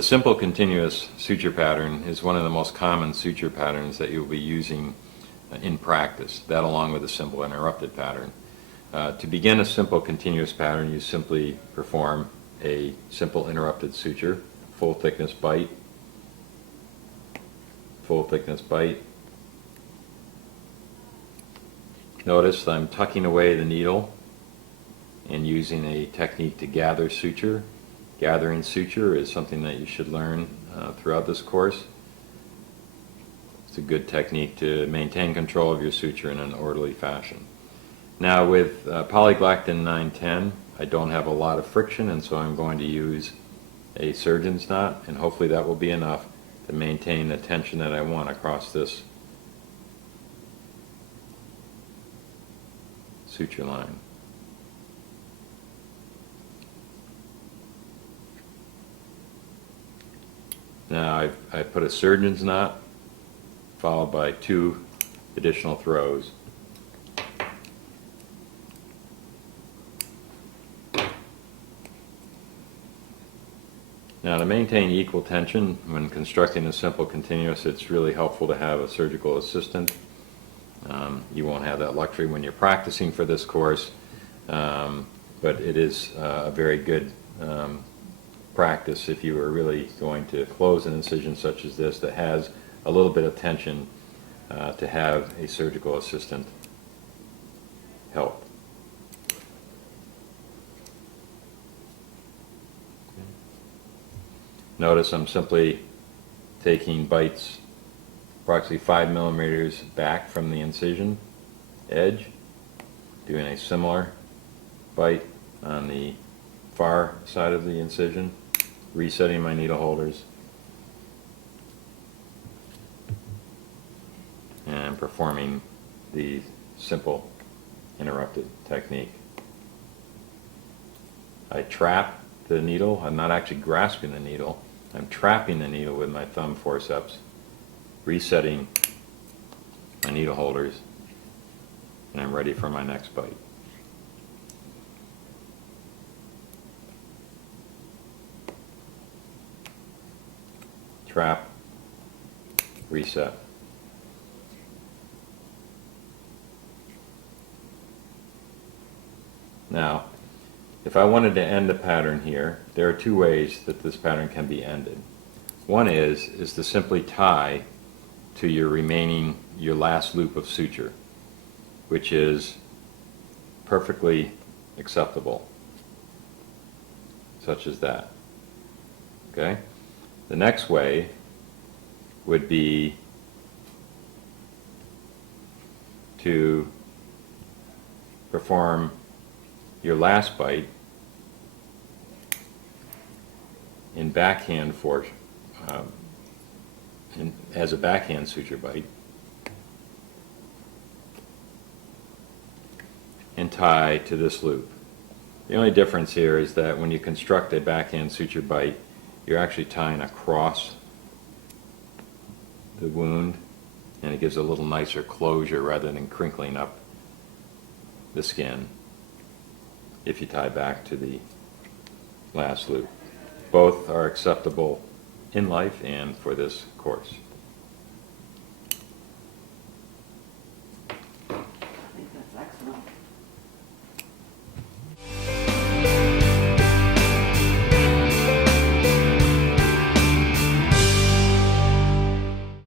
The simple continuous suture pattern is one of the most common suture patterns that you'll be using in practice, that along with a simple interrupted pattern. To begin a simple continuous pattern, you simply perform a simple interrupted suture, full thickness bite, full thickness bite. Notice I'm tucking away the needle and using a technique to gather suture. Gathering suture is something that you should learn throughout this course. It's a good technique to maintain control of your suture in an orderly fashion. Now with polyglactin 910, I don't have a lot of friction, and so I'm going to use a surgeon's knot, and hopefully that will be enough to maintain the tension that I want across this suture line. Now I've put a surgeon's knot followed by 2 additional throws. Now to maintain equal tension when constructing a simple continuous, it's really helpful to have a surgical assistant. You won't have that luxury when you're practicing for this course, but it is a very good practice if you are really going to close an incision such as this that has a little bit of tension, to have a surgical assistant help. Notice I'm simply taking bites approximately 5 millimeters back from the incision edge, doing a similar bite on the far side of the incision, resetting my needle holders, and performing the simple interrupted technique. I trap the needle. I'm not actually grasping the needle. I'm trapping the needle with my thumb forceps, resetting my needle holders, and I'm ready for my next bite. Trap, reset. Now, if I wanted to end the pattern here, there are 2 ways that this pattern can be ended. One is to simply tie to your last loop of suture, which is perfectly acceptable, such as that. Okay? The next way would be to perform your last bite in backhand as a backhand suture bite, and tie to this loop. The only difference here is that when you construct a backhand suture bite, you're actually tying across the wound, and it gives a little nicer closure rather than crinkling up the skin if you tie back to the last loop. Both are acceptable in life and for this course.